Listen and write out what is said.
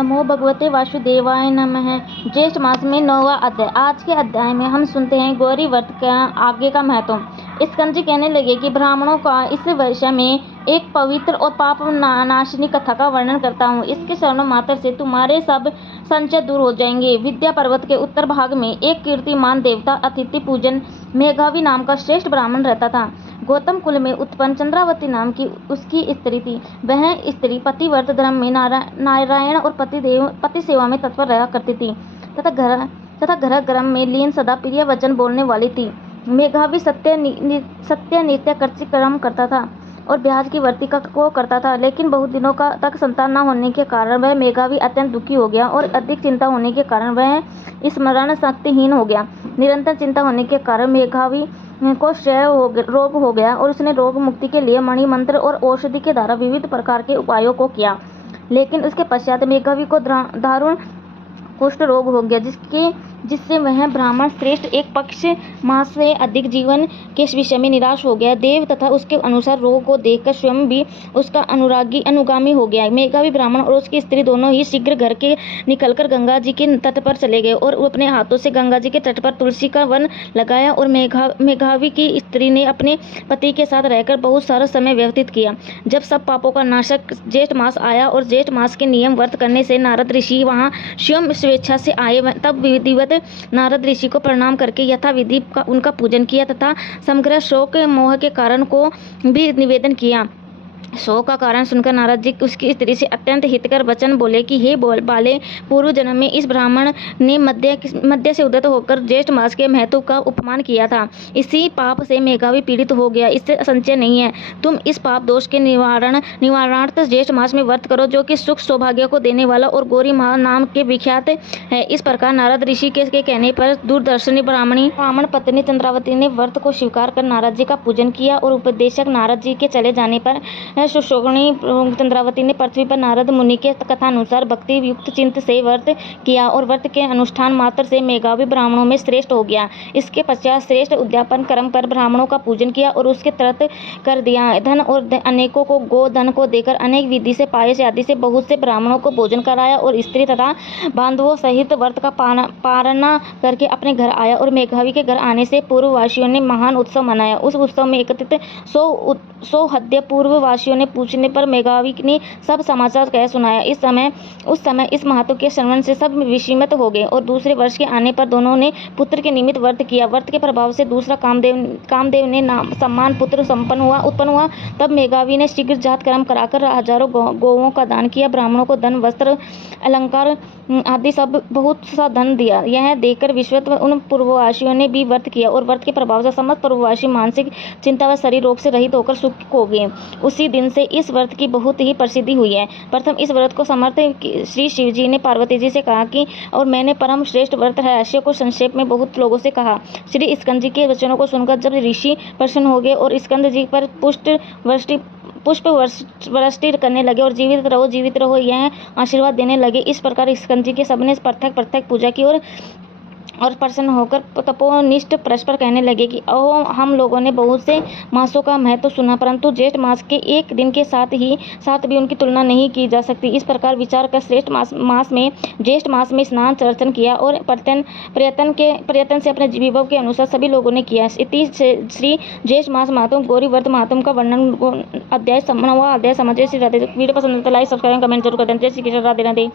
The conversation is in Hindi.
नमो भगवते वासुदेवाय नमः। ज्येष्ठ मास में 9वां अध्याय। आज के अध्याय में हम सुनते हैं गौरी व्रत का आगे का महत्व। स्कंद जी कहने लगे कि ब्राह्मणों का इस विषय में एक पवित्र और पाप नाशिनी कथा का वर्णन करता हूँ। इसके श्रवण मात्र से तुम्हारे सब संशय दूर हो जाएंगे। विद्या पर्वत के उत्तर भाग में एक कीर्तिमान देवता अतिथि पूजन मेघावी नाम का श्रेष्ठ ब्राह्मण रहता था। गौतम कुल में उत्पन्न चंद्रावती नाम की उसकी स्त्री थी। वह स्त्री पतिव्रत धर्म में नारायण और पति सेवा में तत्पर रहा करती थी तथा घर गर्म में लीन सदा प्रिय वचन बोलने वाली थी। मेघावी सत्य नित्य कर्म करता था और ब्याज की वर्ती को करता था, लेकिन बहुत दिनों तक संतान न होने के कारण वह मेघावी अत्यंत दुखी हो गया और अधिक चिंता होने के कारण वह स्मरण शक्तिहीन हो गया। निरंतर चिंता होने के कारण मेघावी को क्षय रोग हो गया और उसने रोग मुक्ति के लिए मणि मंत्र और औषधि के द्वारा विविध प्रकार के उपायों को किया, लेकिन उसके पश्चात मेघावी को दारुण कुष्ठ रोग हो गया, जिससे वह ब्राह्मण श्रेष्ठ एक पक्ष मास से अधिक जीवन के विषय में निराश हो गया। देव तथा उसके अनुसार रोग को देखकर स्वयं भी उसका अनुगामी हो गया। मेघावी ब्राह्मण और उसकी स्त्री दोनों ही शीघ्र घर के निकलकर गंगा जी के तट पर चले गए और अपने हाथों से गंगा जी के तट पर तुलसी का वन लगाया और मेघावी की स्त्री ने अपने पति के साथ रहकर बहुत सारा समय व्यतीत किया। जब सब पापों का नाशक ज्येष्ठ मास आया और ज्येष्ठ मास के नियम व्रत करने से नारद ऋषि वहाँ स्वयं स्वेच्छा से आए, तब विधिवत नारद ऋषि को प्रणाम करके यथाविधि उनका पूजन किया तथा समग्र शोक मोह के कारण को भी निवेदन किया। शोक का कारण सुनकर नारद जी उसकी स्त्री से अत्यंत हितकर वचन बोले कि हे बाले, पूर्व जन्म में इस ब्राह्मण ने मध्य से उदित होकर ज्येष्ठ मास के महत्व का उपमान किया था। इसी पाप से मेघावी पीड़ित हो गया, इससे संशय नहीं है। तुम इस पाप दोष के निवारणार्थ ज्येष्ठ मास में व्रत करो, जो कि सुख सौभाग्य को देने वाला और गौरी माँ नाम के विख्यात है। इस प्रकार नारद ऋषि के कहने पर दूरदर्शनी ब्राह्मण पत्नी चंद्रावती ने व्रत को स्वीकार कर नारद जी का पूजन किया और उपदेशक नारद जी के चले जाने पर सुशोभनी चंद्रावती ने पृथ्वी पर नारद मुनि के कथानुसार भक्ति युक्त चिंत से व्रत किया और व्रत के अनुष्ठान मात्र से मेघावी ब्राह्मणों में श्रेष्ठ हो गया। इसके पश्चात श्रेष्ठ उद्यापन कर्म पर ब्राह्मणों का पूजन किया और उसके तृप्त कर दिया। धन और अनेकों को गो धन को देकर अनेक विधि से पायस आदि से बहुत से ब्राह्मणों को भोजन कराया और स्त्री तथा बांधवों सहित व्रत का पारणा करके अपने घर आया और मेघावी के घर आने से पूर्ववासियों ने महान उत्सव मनाया। उस उत्सव में एकत्रित 100 हद्य पूर्ववासियों ने पूछने पर मेघावी ने सब समाचार कह सुनाया। उस समय इस महत्व के श्रवण से सब विस्मित हो गए और दूसरे वर्ष के आने पर दोनों ने पुत्र के निमित्त व्रत किया। व्रत के प्रभाव से दूसरा कामदेव ने सम्मान पुत्र उत्पन्न हुआ। तब मेघावी ने शीघ्र जात कर्म कराकर हजारों गौओं का दान किया, ब्राह्मणों को धन वस्त्र अलंकार आदि सब बहुत सा धन दिया। यह देखकर विश्वत उन पूर्ववासियों ने भी व्रत किया और व्रत के प्रभाव से समस्त पूर्ववासी मानसिक चिंता व शरीर रोग से रहित होकर सुख हो गए। उसी दिन से इस व्रत की बहुत ही प्रसिद्धि हुई है। प्रथम इस व्रत को समर्थ श्री शिव जी ने पार्वती जी से कहा कि और मैंने परम श्रेष्ठ व्रत रहस्य को संक्षेप में बहुत लोगों से कहा। श्री स्कंद जी के वचनों को सुनकर जब ऋषि प्रसन्न हो गए और स्कंद जी पर पुष्प वृष्टि करने लगे और जीवित रहो यह आशीर्वाद देने लगे। इस प्रकार स्कंद जी के सबने पृथक पूजा की और प्रसन्न होकर तपोनिष्ठ परस्पर कहने लगे कि ओह, हम लोगों ने बहुत से मासों का महत्व सुना, परंतु ज्येष्ठ मास के एक दिन के साथ भी उनकी तुलना नहीं की जा सकती। इस प्रकार विचार कर श्रेष्ठ ज्येष्ठ मास में स्नान चर्चन किया और प्रयत्न से अपने विभव के अनुसार सभी लोगों ने किया। इति श्री ज्येष्ठ मास महात्म गौरी व्रत महात्म का वर्णन अध्याय 9वां अध्याय समझे। श्री राधे। वीडियो पसंद आता है लाइक सब्सक्राइब कमेंट जरूर कर दें। जय श्री कृष्ण। राधे राधे।